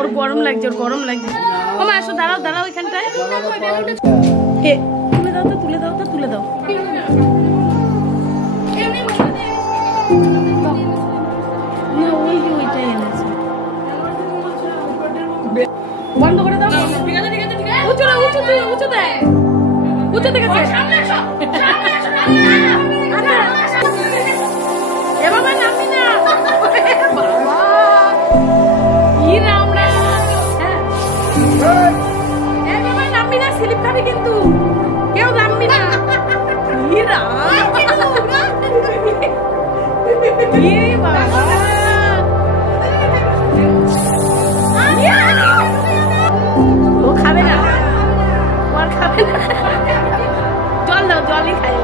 ওর গরম লাগছে, ওর গরম লাগছে। ও মা আসো, দাঁড়াও দাঁড়াও এখানটায়। তুলে দাও তো, তুলে দাও তো, তুলে দাও। না ওই যে ওইটাই এনেছে। বন্ধ করে দাও। উঁচু না, উঁচু উঁচু দেয়, উঁচু থেকে এভাবে নামবি না। এভাবে নামবি না, স্লিপ খাবি কিন্তু, কেউ নামবি না। ও খাবে না, ও আর খাবে না। জল দাও, জলই খাই।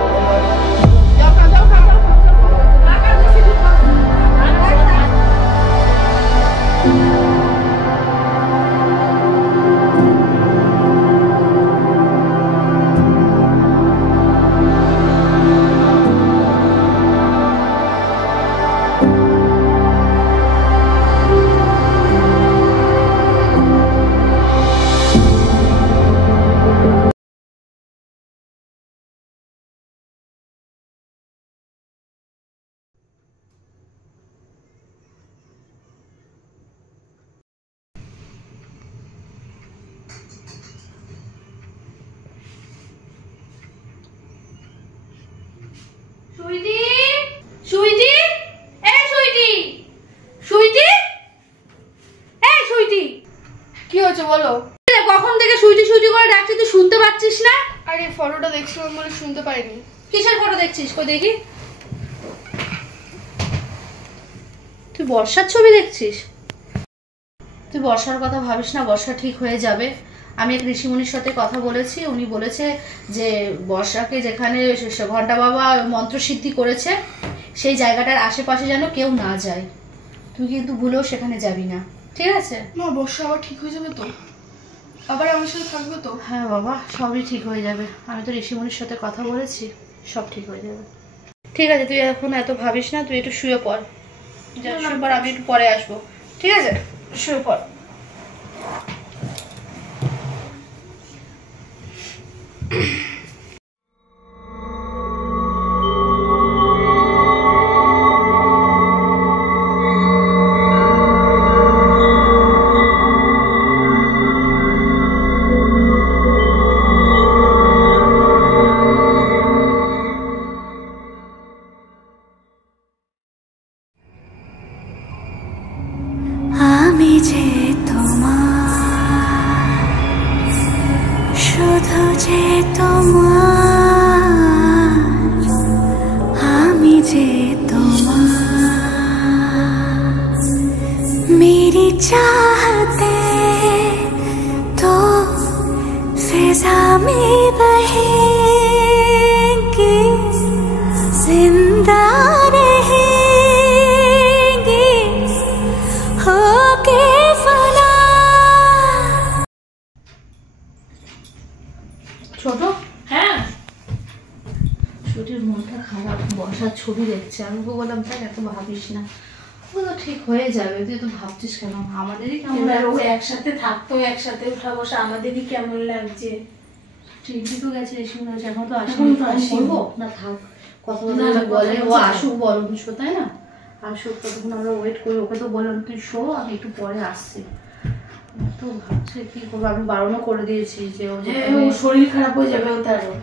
সুইটি, সুইটি, এই সুইটি, সুইটি, এই সুইটি, কি হয়েছে বলো? কখন থেকে সুইটি সুইটি করে ডাকছি, তুই শুনতে পাচ্ছিস না? আরে ফটোটা দেখছিলাম বলে শুনতে পারিনি। কিসের ফটো দেখছিস? কই দেখি। তুই বর্ষার ছবি দেখছিস? তুই বর্ষার কথা ভাবিস না, বর্ষা ঠিক হয়ে যাবে। আমি এক ঋষিমুনির সাথে কথা বলেছি, উনি বলেছে যে বর্ষাকে যেখানে ঘন্টা বাবা মন্ত্রসিদ্ধি করেছে সেই জায়গাটার আশেপাশে যেন কেউ না যায়। তুই কিন্তু ভুলেও সেখানে যাবি না, ঠিক আছে? মা বর্ষা আবার ঠিক হয়ে যাবে তো? আবার আমার সাথে থাকবে তো? হ্যাঁ বাবা, সবই ঠিক হয়ে যাবে। আমি তো ঋষিমুনির সাথে কথা বলেছি, সব ঠিক হয়ে যাবে। ঠিক আছে, তুই এখন এত ভাবিস না, তুই একটু শুয়ে পড়। শুয়ে পড়, আমি একটু পরে আসবো, ঠিক আছে? শুয়ে পড়। আমি যে তোমার, শুধু যে তোমার, আমি যে তোমার, मेरी चाहते तो फिजा में बहेंगी, जिंदा रहेंगी होके फना। ছোট, হ্যাঁ, ছোটির মনটা খারাপ, বর্ষার ছবি দেখছে। আমি তো বললাম তাই এত ভাবিস না, ও তো ঠিক হয়ে যাবে। তুই তো ভাবছিস কেন? আমাদেরই কেমন লাগছে, একসাথে থাকতো, একসাথে উঠা বসা, আমাদেরই কেমন লাগছে। ঠিকই তো গেছে, এসে গেছে, এখন তো আসেনি। বলবো না, থাক, কত বলে ও আসুক বরঞ্চ, তাই না? আসুক, ততক্ষণ আমরা ওয়েট করি। ওকে তো বললাম তুই শো, আমি একটু পরে আসছি। তো ভাবছে কি করবো, আমি বারণও করে দিয়েছি যে ও শরীর খারাপ হয়ে যাবে তারও।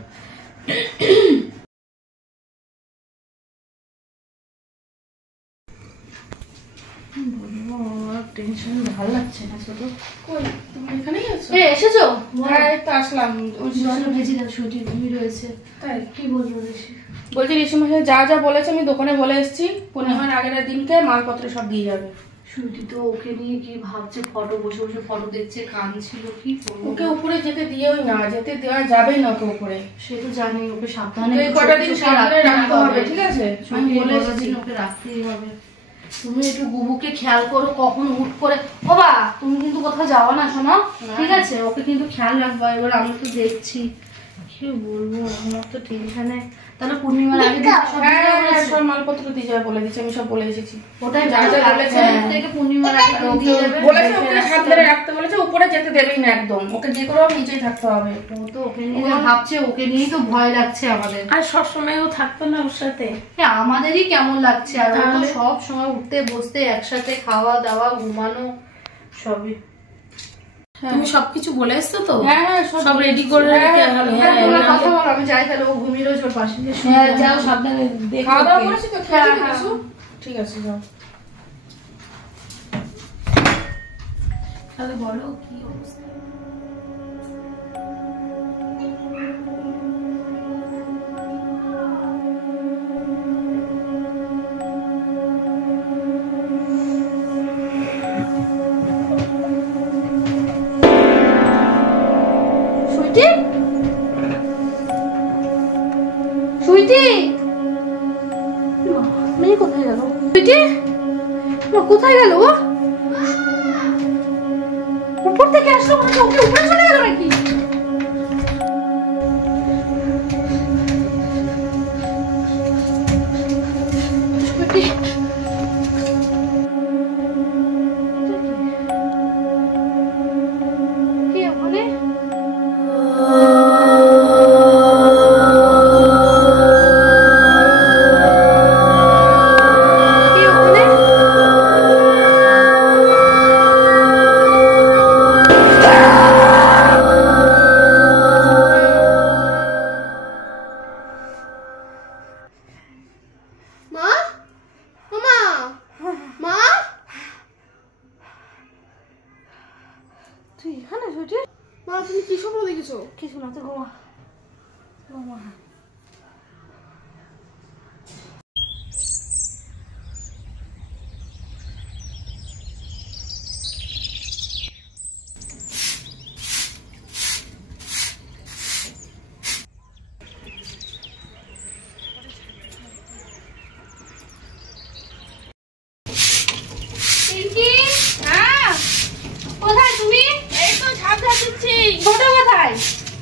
টেনশন, ভালো লাগছে না ছোট। কই তুমি এখানেই আছো? এসেছো? হ্যাঁ এই তো আসলাম। ওই জল ভেজে দাও, সুইটি ঘুমি রয়েছে। তাই কি বলবো ঋষি? বলছি ঋষিমশাই যা যা বলেছে আমি দোকানে বলে এসেছি, পূর্ণিমার আগের দিনকে মালপত্র সব দিয়ে যাবে। সুইটি তো ওকে নিয়ে কি ভাবছে, ফটো বসে বসে ফটো দেখছে, কাঁদছিল, কি করবো? ওকে উপরে যেতে দিয়েই না, যেতে দেওয়া যাবে না ওকে উপরে। সে তো জানি, ওকে সাবধানে এই কটা দিন সাবধানে রাখতে হবে, ঠিক আছে? আমি বলে এসেছি ওকে রাখতেই হবে। তুমি একটু বুবুকে খেয়াল করো, কখন হুট করে। ও বা, তুমি কিন্তু কোথাও যাও না শোনো, ঠিক আছে? ওকে কিন্তু খেয়াল রাখবা। এবার আমি তো দেখছি কি কি বলবো, আমার তো টেনশনে। তাহলে পূর্ণিমার আগে দিন সব দিয়ে যাবো। সব মালপত্র দিয়ে যাবে বলে দিচ্ছি, আমি সব বলে এসেছি। ওটাই যা যা বলেছে থেকে পূর্ণিমার আগে দিন দিয়ে যাবে বলেছে, ওকে হাত ধরে রাখতে বলেছে, উপরে যেতে দেবেই না একদম, ওকে যে করে হোক নিচেই থাকতে হবে। ও তো ওকে নিয়ে ভাবছে, ওকে নিয়েই তো ভয় লাগছে আমাদের। আর সবসময় ও থাকতো না ওর সাথে, আমাদেরই কেমন লাগছে। আর ও তো সব সময় উঠতে বসতে একসাথে, খাওয়া দাওয়া ঘুমানো সবই। তুমি সবকিছু বলে এসছো তো? হ্যাঁ হ্যাঁ সব রেডি করে রেখে হবে। তোমরা কথা বলো, আমি যাই তাহলে। ও ঘুমিয়ে রয়েছে ওর পাশে। হ্যাঁ যাও সাবধানে দেখো। খাওয়া দাওয়া করেছি তো? খেয়েছি কিছু? ঠিক আছে যাও। তাহলে বলো কি অবস্থা? সুইটি, মেয়ে কোথায় গেল? সুইটি কোথায় গেল? ও উপর থেকে আসলো, ওকে উপরে চলে গেল নাকি? সুইটি কি ওখানে? তুই এখানে সুইটি? মা তুমি কি স্বপ্ন দেখেছো? কিছু না, তো ঘুমা ঘুমা। কোথায় তুমি? এই তো ছাদ ঝাড়ছি। ছোট কোথায়?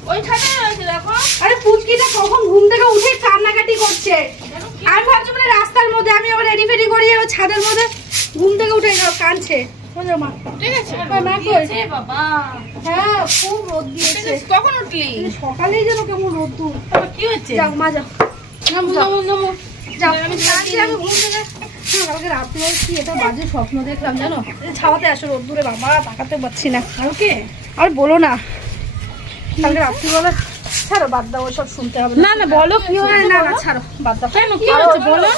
ওই ছাদে রয়েছে দেখো। আরে পুচকিটা কখন ঘুম থেকে উঠে কান্নাকাটি করছে। আমি ভাবছি মানে রাস্তার মধ্যে, আমি আবার রেডি ফেডি করিয়ে ওই ছাদের মধ্যে ঘুম থেকে উঠে কাঁদছে। মা ঠিক আছে মা কই? বাবা হ্যাঁ খুব রোদ দিয়েছে। কখন উঠলি? সকালেই যেন কেমন রোদ্দুর। কি হচ্ছে? যাও মা যাও, নামো নামো নামো। যাও। আমি ঘুম থেকে কালকে রাত্রে কি এটা বাজে স্বপ্ন দেখলাম জানো? ছাওয়াতে আসো রোদ্দুরে, বাবা তাকাতে পারছি না। কালকে আর বলো না, কালকে রাত্রিবেলা। ছাড়ো বাদ দাও, ওসব শুনতে হবে না না বলো কি হয়েছে? না না ছাড়ো বাদ দাও। কেন কি হয়েছে বলো?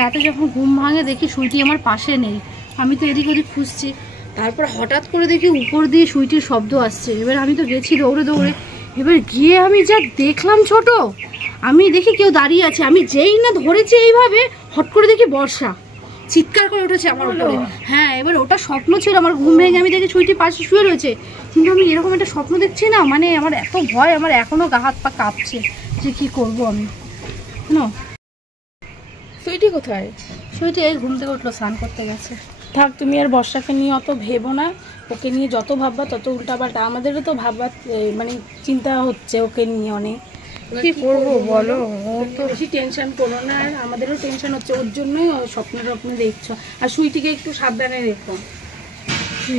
রাতে যখন ঘুম ভাঙে দেখি সুইটি আমার পাশে নেই। আমি তো এদিক ওদিক খুঁজছি, তারপর হঠাৎ করে দেখি উপর দিয়ে সুইটির শব্দ আসছে। এবার আমি তো গেছি দৌড়ে দৌড়ে। এবার গিয়ে আমি যা দেখলাম ছোট, আমি দেখি কেউ দাঁড়িয়ে আছে। আমি যেই না ধরেছি এইভাবে, হট করে দেখি বর্ষা চিৎকার করে উঠেছে আমার উপরে। হ্যাঁ এবার ওটা স্বপ্ন ছিল। আমার ঘুম ভেঙে আমি দেখি সুইটি পাশে শুয়ে রয়েছে, কিন্তু আমি এরকম একটা স্বপ্ন দেখছি না, মানে আমার এত ভয়, আমার এখনো গা হাত পা কাঁপছে যে কি করবো আমি। না সুইটি কোথায়? সুইটি এই ঘুম থেকে উঠলো, স্নান করতে গেছে। থাক, তুমি আর বর্ষাকে নিয়ে অত ভেবো না। ওকে নিয়ে যত ভাববা তত উল্টাপাল্টা। আমাদেরও তো ভাববা মানে চিন্তা হচ্ছে ওকে নিয়ে অনেক। কি করবো বলো? ও তো বেশি টেনশন করো না, আর আমাদেরও টেনশন হচ্ছে ওর জন্যই। স্বপ্ন টপ্ন দেখছো। আর সুইটিকে একটু সাবধানে রেখো।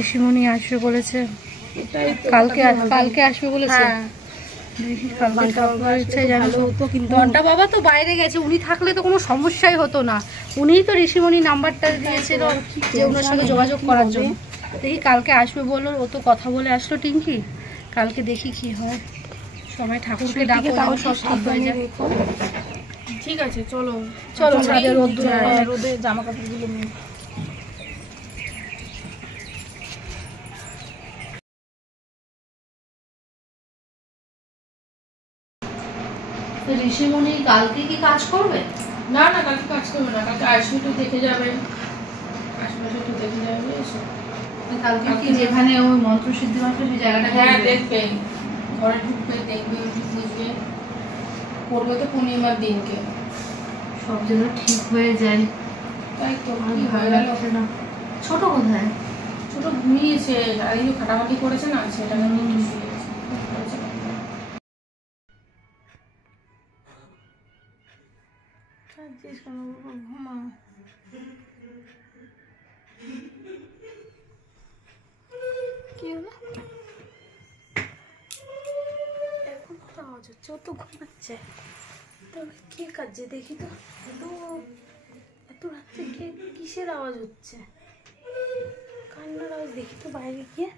ঋষিমণি আসবে বলেছে, এটাই তো কালকে আসবে বলেছে। ঘন্টা বাবা তো বাইরে গেছে, উনি থাকলে তো কোনো সমস্যাই হতো না। উনিই তো ঋষিমণি নাম্বারটা দিয়েছিল যে ওনার সঙ্গে যোগাযোগ করার জন্য। দেখি কালকে আসবে বললো, ও তো কথা বলে আসলো টিঙ্কি। কালকে দেখি কি হয়। সবাই ঠাকুরকে ডাকো, তাও সব ঠিক হয়ে যায়। ঠিক আছে চলো চলো ছাদে রোদ্দুরে, রোদে জামা কাপড়গুলো নিয়ে। ঋষিমণি কালকে কি কাজ করবে? না না কালকে কাজ করবে না, কালকে আইসিইউটা দেখে যাবে। আশেপাশে দেখে যাবে এসব। কালকে কি যেখানে ওই মন্ত্র সিদ্ধি মাত্র সেই জায়গাটা? হ্যাঁ দেখবে, ঘরে ঢুকবে, দেখবে, বুঝবে, করবে তো পূর্ণিমার দিনকে। সব যেন ঠিক হয়ে যায়। তাই তো আর কি ভালো হয়ে গেল। লাগছে না। ছোট কোথায়? ছোট ঘুমিয়েছে, আর এই যে ফাটাফাটি করেছে না, সেটা নিয়ে শুয়েছে। কাঁদছিস কেন বাবা? ঘুমা। কি হলো? এখন তো আওয়াজ হচ্ছে, ও তো ঘুমাচ্ছে। তবে কে কাঁদছে দেখি তো। এত রাত্রে কে কিসের আওয়াজ হচ্ছে? কান্নার আওয়াজ দেখি তো বাইরে গিয়ে।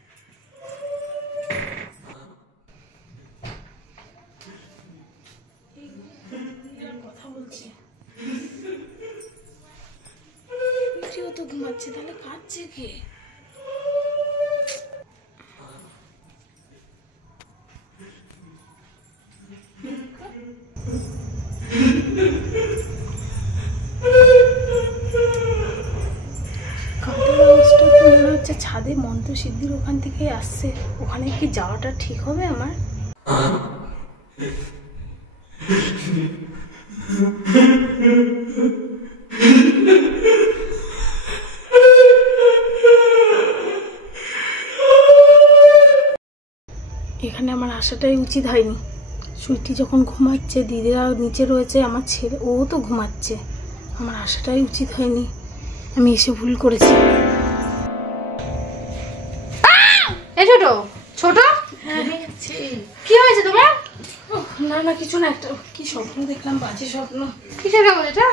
কথা বলছে, ও তো ঘুমাচ্ছে, তাহলে কাঁদছে কে? মনে হচ্ছে ছাদে মন্ত্র সিদ্ধির ওখান থেকে আসছে। ওখানে কি যাওয়াটা ঠিক হবে আমার? এখানে আমার আসাটাই উচিত হয়নি। সুইটি যখন ঘুমাচ্ছে, দিদিরা নিচে রয়েছে, আমার ছেলে ও তো ঘুমাচ্ছে, আমার আসাটাই উচিত হয়নি। আমি এসে ভুল করেছি। ছোট ছোট, কি হয়েছে তোমার? না না কিছু না, একটা কি স্বপ্ন দেখলাম, বাজে স্বপ্ন। কিসের কাগজ এটা?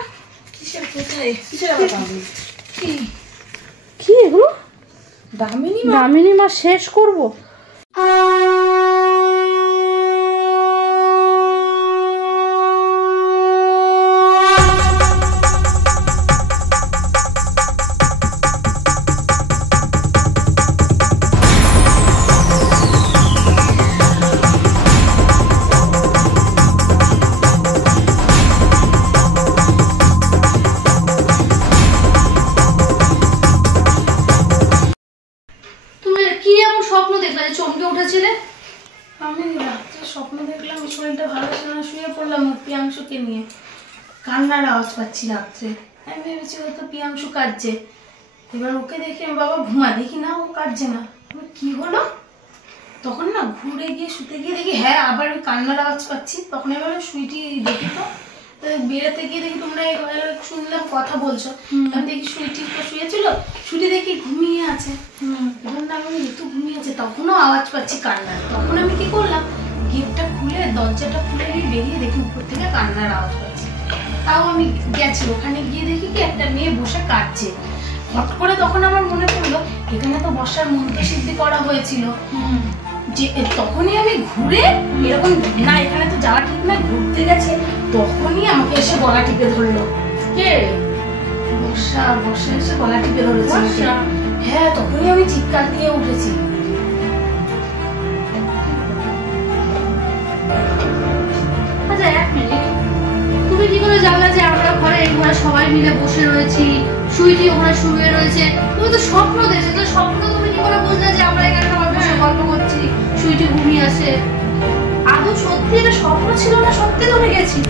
কিসের কোথায়? কিসের আবার কাগজ? কি এগুলো? দামিনী দামিনী মা শেষ করবো। চমকে উঠেছিলে? আমি রাত্রে স্বপ্ন দেখলাম, শরীরটা ভালো ছিল না, শুয়ে পড়লাম পিয়াংশুকে নিয়ে। কান্নার আওয়াজ পাচ্ছি রাত্রে। আমি ভেবেছি হয়তো পিয়াংশু কাঁদছে। এবার ওকে দেখি আমি বাবা ঘুমা, দেখি না ও কাঁদছে না। কি হলো? তখন না ঘুরে গিয়ে শুতে গিয়ে দেখি হ্যাঁ আবার ওই কান্নার আওয়াজ পাচ্ছি। তখন এবার সুইটি দেখি তো বেড়াতে গিয়ে দেখি তোমরা শুনলাম কথা বলছো। আমি দেখি সুইটি শুয়েছিল, সুইটি দেখি ঘুমিয়ে আছে। আমি ঋতু ঘুমিয়ে আছে, তখনও আওয়াজ পাচ্ছি কান্নার। তখন আমি কি করলাম, গেটটা খুলে দরজাটা খুলে বেরিয়ে দেখি উপর থেকে কান্নার আওয়াজ পাচ্ছি। তাও আমি গেছি, ওখানে গিয়ে দেখি কি একটা মেয়ে বসে কাঁদছে। হট করে তখন আমার মনে পড়লো এখানে তো বর্ষার মন্ত্র সিদ্ধি করা হয়েছিল। যে তখনই আমি ঘুরে এরকম না, এখানে তো যাওয়া ঠিক না, ঘুরতে গেছে, তখনই আমাকে এসে গলা টিপে ধরলো। কে? বর্ষা। বর্ষা এসে গলা টিপে ধরেছে। হ্যাঁ, তখনই আমি চিৎকার দিয়ে উঠেছি। আচ্ছা এক মিনিট, তুমি কি করে জানলা যে আমরা ঘরে এই ঘরে সবাই মিলে বসে রয়েছি, সুইটি ওখানে শুয়ে রয়েছে? তুমি তো স্বপ্ন দেখছো, তো স্বপ্ন তুমি কি করে বুঝলে যে আমরা এখানে সবাই বসে গল্প করছি, সুইটি ঘুমিয়ে আছে? আদৌ সত্যি এটা স্বপ্ন ছিল না সত্যি তুমি গেছি?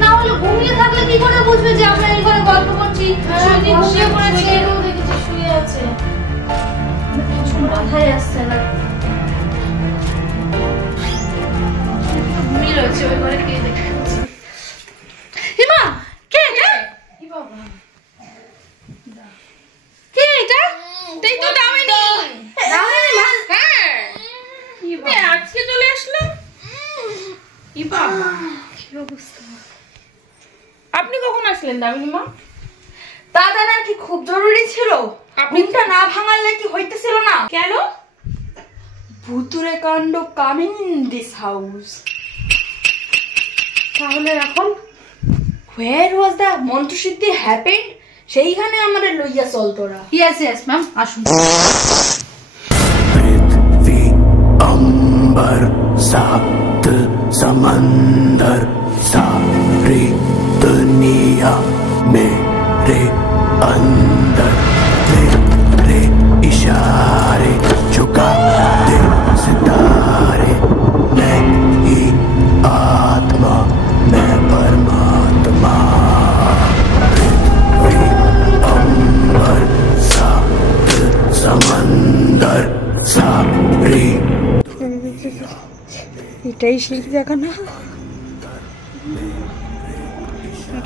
না হলে ঘুমিয়ে থাকলে কি করে বুঝবে যে আমরা এই ঘরে গল্প করছি? সুইটি ঘুমিয়ে পড়েছে, দেখেছি শুয়ে আছে। মাথায় আসছে না। ঘুমিয়ে রয়েছে ওই ঘরে, কে দেখে? হিমা, কে এটা? কি বাবা? কে এটা? তাই তো দামিনী। দামিনী মা? হ্যাঁ। কি বাবা আজকে চলে আসলো? কি বাবা কি অবস্থা? আপনি কখন আসলেন দামিনী মা? তা জানা কি খুব জরুরি ছিল? ঘুমটা না ভাঙালে কি হইতেছিল না? কেন? ভুতুরে কাণ্ড কামিং ইন দিস হাউস। তাহলে এখন Where was the মন্ত্রসিদ্ধি হ্যাপেন্ড? সেইখানে আমাদের লইয়া চল তোরা। ইয়েস ইয়েস ম্যাম, আসুন। पृथ्वी अंबर सात समंदर सारी दुनिया मेरे अंदर, तेरे इशारे झुकाते सितारे, मैं ही आत्मा मैं परमात्मा। पृथ्वी अंबर सात समंदर सारी। এটাই সেই জায়গা না?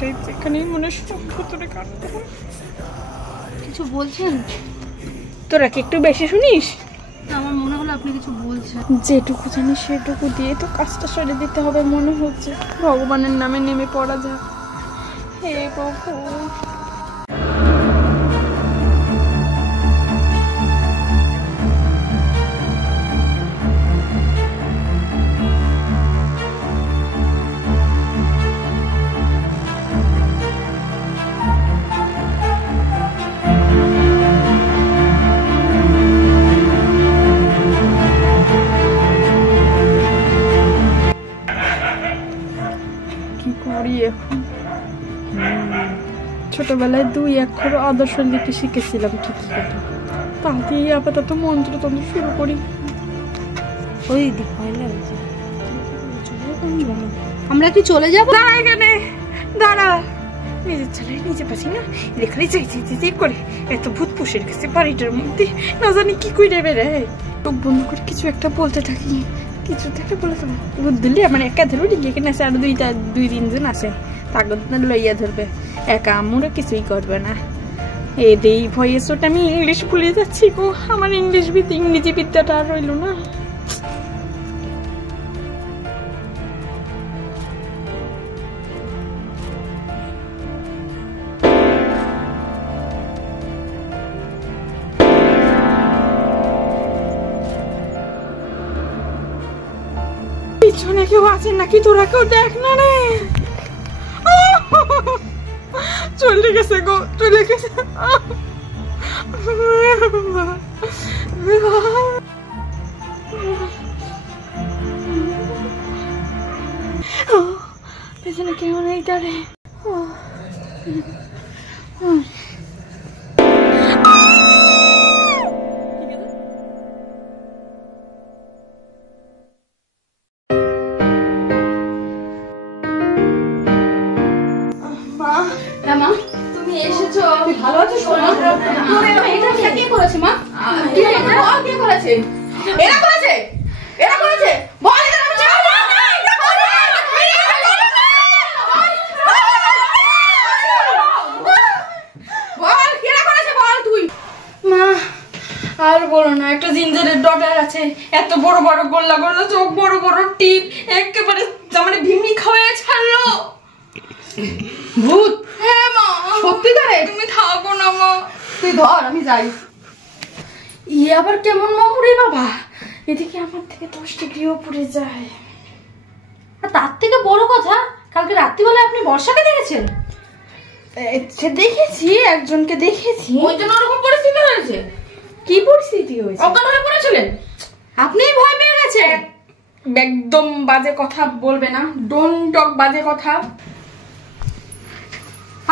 জায়গাটাই যেখানেই মনে সব ভুতুরে কাণ্ড হয়। কিছু বলছেন? তোরা কি একটু বেশি শুনিস? আমার মনে হলো আপনি কিছু বলছেন। যেটুকু জানি সেটুকু দিয়ে তো কাজটা সেরে দিতে হবে মনে হচ্ছে। ভগবানের নামে নেমে পড়া যাক। হে প্রভু। ছোটবেলায় 2 অক্ষর আদর্শ লিপি শিখেছিলাম ঠিকই কথা, তা দিয়ে আপাতত মন্ত্রতন্ত্র শুরু করি। ওই দিদি ভয় লাগছে। আমরা কি চলে যাবো? দাঁড়া এখানে, দাঁড়া। নিজের ছেলে নিজে পাচ্ছি না, এখানে চাই করে এত ভূত পুষে রেখেছে বাড়িটার মধ্যে, না জানি কি করে বেড়ে। চোখ বন্ধ করে কিছু একটা বলতে থাকি, কিছু থেকে বলে তো বুদ্ধলি আমার একা ধরবে এখানে আছে, আরো 2-3 জন আছে, তাকে লইয়া ধরবে, একা আমরা কিছুই করবে না। এই ভয়ে চোট আমি ইংলিশ ভুলে যাচ্ছি গো, আমার ইংরেজি বিদ্যাটা আর রইল না। পিছনে কেউ আছে নাকি? তোরা কেউ দেখ না রে। চলে গেছে গো, চলে গেছে। পেছনে কেউ নেই তারে। মা তুমি এসেছো, ভালো আছো? সোনা এটা কে করেছে মা? কে করেছে? এরা করেছে, এরা করেছে। বল আর বলো না, একটা জিঞ্জারের ডটার আছে, এত বড় বড় গোল্লা গোল্লা চোখ, বড় বড় টিপ, একেবারে মানে ভিমনি খাওয়ায় ছাড়লো। ভূত? হ্যাঁ মা। সত্যি করে? তুমি থাকো না মা, তুই ধর আমি যাই। আবার কেমন মামুরে বাবা, এদিকে আমার থেকে 10 ডিগ্রিও পড়ে যায়। আর তার থেকে বড় কথা, কালকে রাত্রিবেলা আপনি বর্ষাকে দেখেছেন? দেখেছি, একজনকে দেখেছি। ওই জন্য ওরকম পরিস্থিতি হয়েছে। কি পরিস্থিতি হয়েছে? অজ্ঞান হয়ে পড়েছিলেন? আপনিই ভয় পেয়ে গেছেন। একদম বাজে কথা বলবে না, ডোন্ট টক বাজে কথা।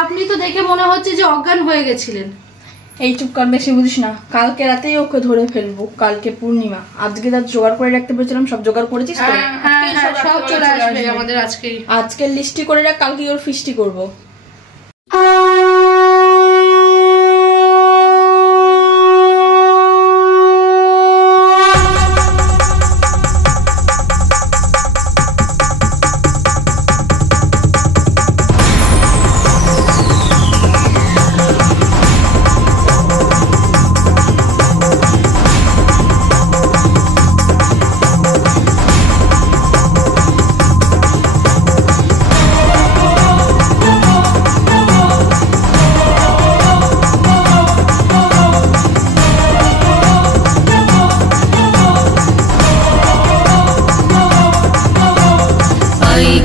আপনি তো দেখে মনে হচ্ছে যে অজ্ঞান হয়ে গেছিলেন। এই চুপ কর, বেশি বুঝিস না। কালকে রাতেই ওকে ধরে ফেলবো, কালকে পূর্ণিমা। আজকে যা জোগাড় করে রাখতে বলেছিলাম সব জোগাড় করেছিস তো? হ্যাঁ সব চলে আসবে আমাদের আজকেই। আজকে লিস্টি করে রাখ, কালকে ওর ফিস্টি করবো।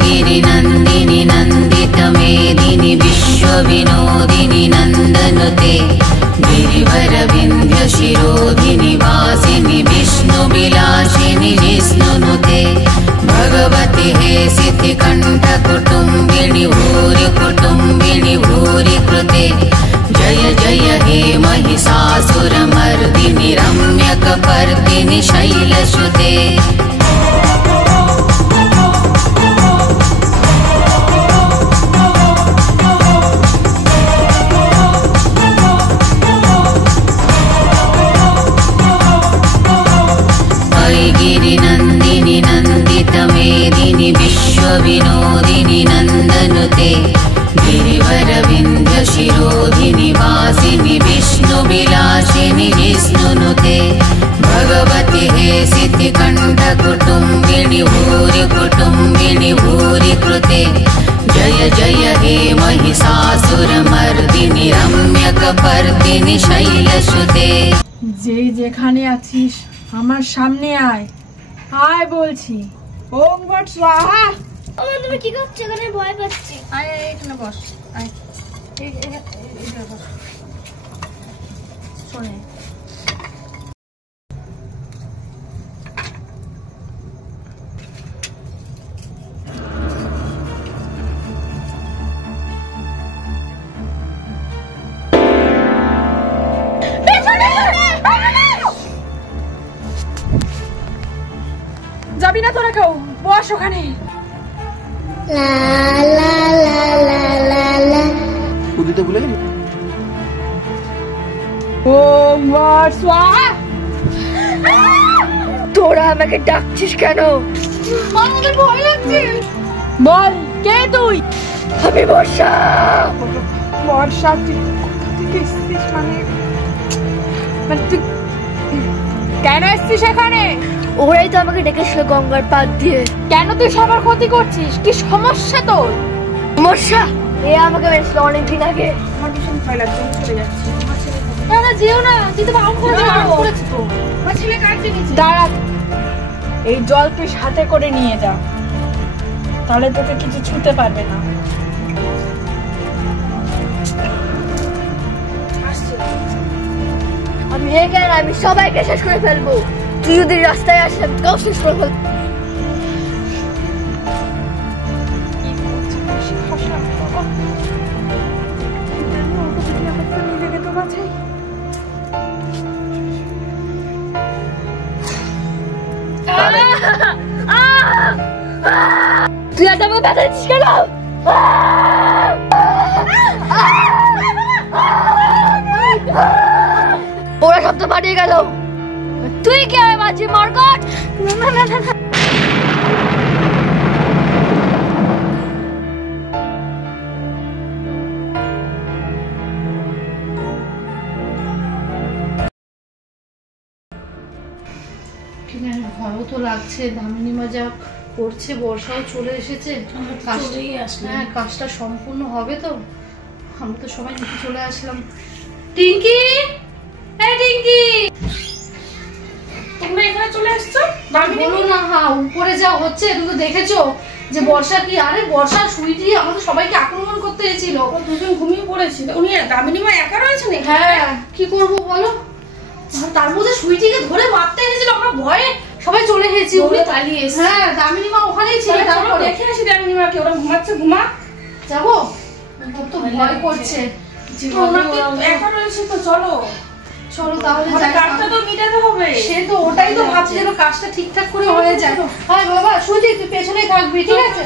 गिरिनन्दिनि नन्दितमेदिनि विश्वविनोदिनि नन्दनुते गिरिवरविन्ध्यशिरोधिनि वासिनि विष्णुविलासिनि जिष्णुनुते भगवति हे सिद्धिकण्ठकुटुम्बिनि भूरि कुटुम्बिनि भूरि कृते जय जय हे महिषासुरमर्दिनि रम्यकपर्दिनि शैलसुते गिरिनन्दिनि नन्दितमेदिनि विश्वविनोदिनि नन्दनुते वासिनि रम्यकपर्दिनि शैलसुते যেই যেখানে আছিস আমার সামনে আয়, আয় বলছি। ওম ভট স্বাহা। তুমি কি করছো এখানে? ভয় পাচ্ছি। আয় এখানে বস, আয় বস। শোনে, যাবি না তোরা কেউ, বস ওখানে। দিতে ভুলে গেলি? ওম ভট স্বাহা। তোরা আমাকে ডাকছিস কেন? আমাদের ভয় লাগছে। বল কে তুই? আমি বর্ষা। বর্ষা, তুই কোথা থেকে এসেছিস? মানে তুই কেন এসেছিস এখানে? ওরাই তো আমাকে ডেকেছিল গঙ্গার পাড় দিয়ে। কেন তুই সবার ক্ষতি করছিস? কি সমস্যা তোর? বর্ষা এ আমাকে মেরেছিল অনেকদিন আগে। আমার ভীষণ ভয় লাগছে, আমি চলে যাচ্ছি। না যেও না, তুই তো বারণ করেছিস তো। আমার ছেলে কাটতে গেছে। দাঁড়া, এই জল তুই হাতে করে নিয়ে যা, তাহলে তোকে কিছু ছুঁতে পারবে না। আমি এখানে, আমি সবাইকে শেষ করে ফেলবো। তুই যদি রাস্তায় আসে আমি কাউ শেষ করে ফেলবো। তুই আজ আমাকে ব্যথা দিচ্ছিস কেন? ওরা সব তো পাঠিয়ে গেল, তুই কে মাঝে মরকট? ভয়ও তো লাগছে, দামিনী মা যা করছে, বর্ষাও চলে এসেছে, হ্যাঁ কাজটা সম্পূর্ণ হবে তো। আমরা তো সবাই নিচে চলে আসলাম। টিঙ্কি, এই টিঙ্কি, তোমরা এখানে চলে আসছো? বলো না। হ্যাঁ উপরে যা হচ্ছে তুমি তো দেখেছো যে বর্ষা কি, আরে বর্ষা সুইটি আমাদের সবাইকে আক্রমণ করতে এসেছিল। দুজন ঘুমিয়ে পড়েছিল। উনি দামিনী মা একা রয়েছেন? হ্যাঁ কি করবো বলো, তার মধ্যে সুইটিকে ধরে মারতে এসেছিল, আমরা ভয়ে সবাই চলে এসেছি। পালিয়ে এসেছে। হ্যাঁ দামিনী মা ওখানেই ছিল। তারপরে দেখে আসি দামিনী মাকে, ওরা ঘুমাচ্ছে। ঘুমা যাবো, খুব তো ভয় করছে। একা রয়েছে তো, চলো চলো তাহলে কাজটা তো মিটাতে হবে। সে তো ওটাই তো ভাবছি যেন কাজটা ঠিকঠাক করে হয়ে যায়। হ্যাঁ বাবা সুইটি তুই পেছনেই থাকবি, ঠিক আছে?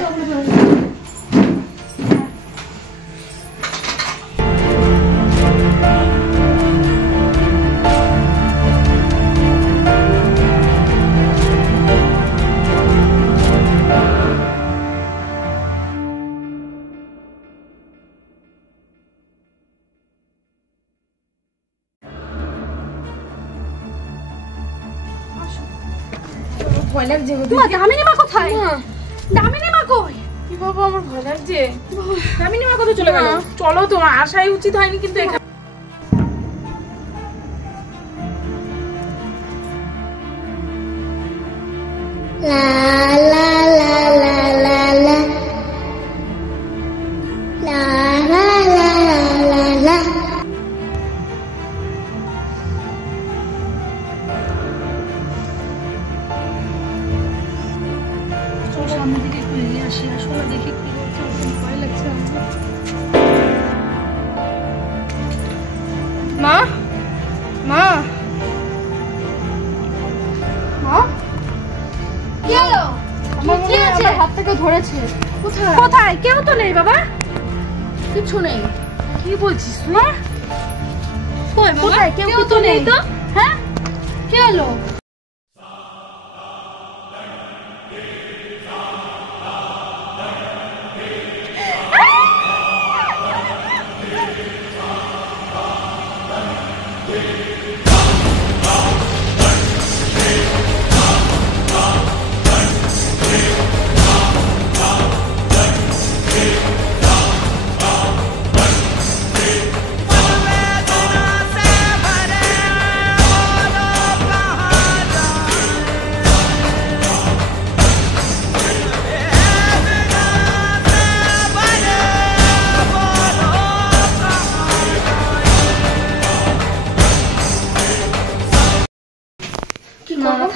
ভয় লাগছে। দামিনী মা কোথায়? দামিনী মা কই? কি বাবা, আমার ভয় লাগছে। দামিনী মা কোথায় চলে গেল? চলো, তোমার আসাই উচিত হয়নি কিন্তু এখানে। সামনের দিকে একটু এগিয়ে আসি, আসলে দেখি কি হচ্ছে, ভয় লাগছে আমার। মা, মা, মা, কি হলো? কি আছে? হাত থেকে ধরেছে। কোথায়? কোথায়? কেউ তো নেই বাবা। কিছু নেই। কি বলছিস মা? কই বাবা? কোথায়? কেউ তো নেই তো। হ্যাঁ কি হলো?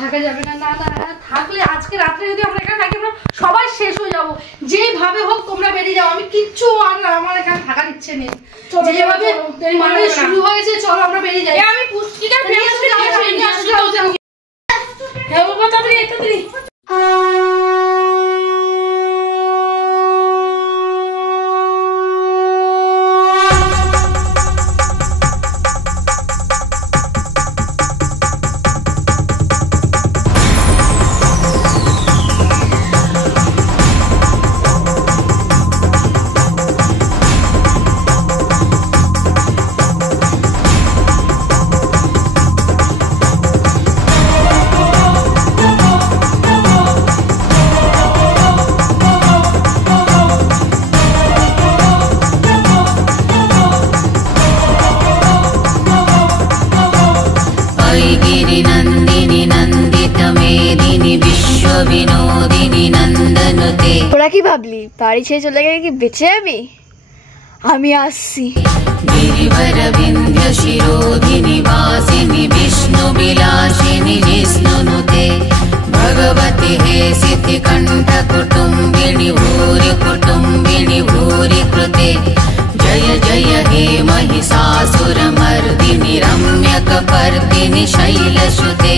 থাকা যাবে না, না না, থাকলে আজকে রাত্রে যদি আমরা এখানে থাকি আমরা সবাই শেষ হয়ে যাবো। যেভাবে হোক তোমরা বেরিয়ে যাও, আমি কিচ্ছু আমার এখানে থাকার ইচ্ছে নেই। যেভাবে মানে শুরু হয়েছে, চলো আমরা বেরিয়ে যাই। আমি পুষ্টিটা गिरिनन्दिनि नन्दितमेदिनि विश्वविनोदिनि नन्दनुते। তোরা কি ভাবলি বাড়ি ছেড়ে চলে গেলে কি বেঁচে যাবি? আমি আসছি। गिरिवरविन्ध्य शिरोधिनि वासिनि विष्णुविलासिनि जिष्णुनुते भगवति हे सिद्धिकण्ठ कुटुम्बिनि भूरि कुटुम्बिनि भूरि कृते जय जय हे महिषासुरमर्दिनि रम्यकपर्दिनि शैलसुते